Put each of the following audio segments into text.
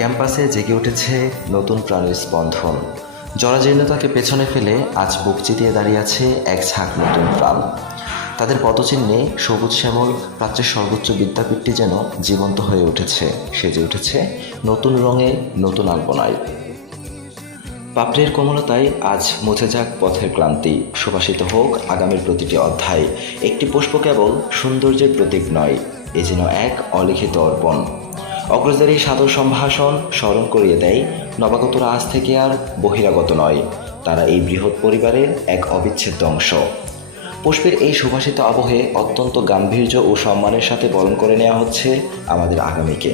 ক্যাম্পাসে জেগে উঠেছে নতুন প্রাণের স্পন্দন। জরাজীর্ণতাকে পেছনে ফেলে আজ বুক চিতিয়ে দাঁড়িয়ে আছে এক ঝাঁক নতুন প্রাণ। তাদের পদচিহ্নে সবুজ শ্যামল প্রাচ্যের সর্বোচ্চ বিদ্যাপীঠটি যেন জীবন্ত হয়ে উঠেছে, সেজে উঠেছে নতুন রঙে, নতুন আলপনায়। পাপড়ির কোমলতায় আজ মুছে যাক পথের ক্লান্তি, সুবাসিত হোক আগামীর প্রতিটি অধ্যায়। একটি পুষ্প কেবল সৌন্দর্যের প্রতীক নয়, এ যেন এক অলিখিত অর্পণ। অগ্রজদের এই সাদর সম্ভাষণ স্মরণ করিয়ে দেয় নবাগতরা আজ থেকে আর বহিরাগত নয়, তারা এই বৃহৎ পরিবারের এক অবিচ্ছেদ্য অংশ। পুষ্পের এই সুবাসিত আবহে অত্যন্ত গাম্ভীর্য ও সম্মানের সাথে বরণ করে নেওয়া হচ্ছে আমাদের আগামীকে।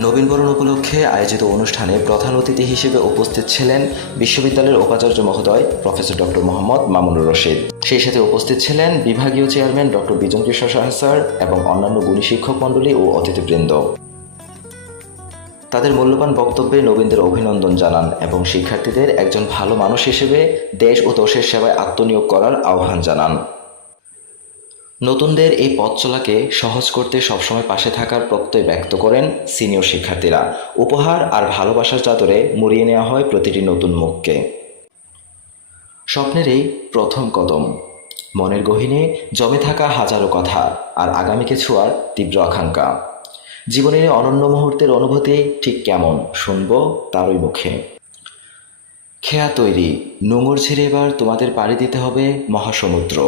নবীনবরণ উপলক্ষে আয়োজিত অনুষ্ঠানে প্রধান অতিথি হিসেবে উপস্থিত ছিলেন বিশ্ববিদ্যালয়ের উপাচার্য মহোদয় প্রফেসর ডক্টর মোহাম্মদ মামুনুর রশিদ। সেই সাথে উপস্থিত ছিলেন বিভাগীয় চেয়ারম্যান ডক্টর বিজন কৃষ্ণ সাহা স্যার এবং অন্যান্য গুণী শিক্ষক মণ্ডলী ও অতিথিবৃন্দ। তাদের মূল্যবান বক্তব্যে নবীনদের অভিনন্দন জানান এবং শিক্ষার্থীদের একজন ভালো মানুষ হিসেবে দেশ ও দেশের সেবায় আত্মনিয়োগ করার আহ্বান জানান। নতুনদের এই পথ চলাকে সহজ করতে সবসময় পাশে থাকার প্রত্যয় ব্যক্ত করেন সিনিয়র শিক্ষার্থীরা। উপহার আর ভালোবাসার চাদরে মুড়িয়ে নেওয়া হয় প্রতিটি নতুন মুখকে। স্বপ্নের এই প্রথম কদম, মনের গহীনে জমে থাকা হাজারো কথা আর আগামীকে ছোঁয়ার তীব্র আকাঙ্ক্ষা। জীবনের অনন্য মুহূর্তের অনুভূতি ঠিক কেমন শুনব তারই মুখে। খেয়া তৈরি, নোঙর ছেড়ে এবার তোমাদের পাড়ি দিতে হবে মহাসমুদ্র।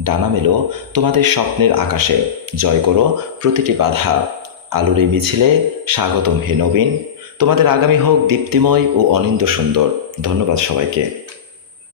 ডানা মেলো তোমাদের স্বপ্নের আকাশে, জয় করো প্রতিটি বাধা। আলোর এই মিছিলে স্বাগতম হে নবীন, তোমাদের আগামী হোক দীপ্তিময় ও অনিন্দ্য সুন্দর। ধন্যবাদ সবাইকে।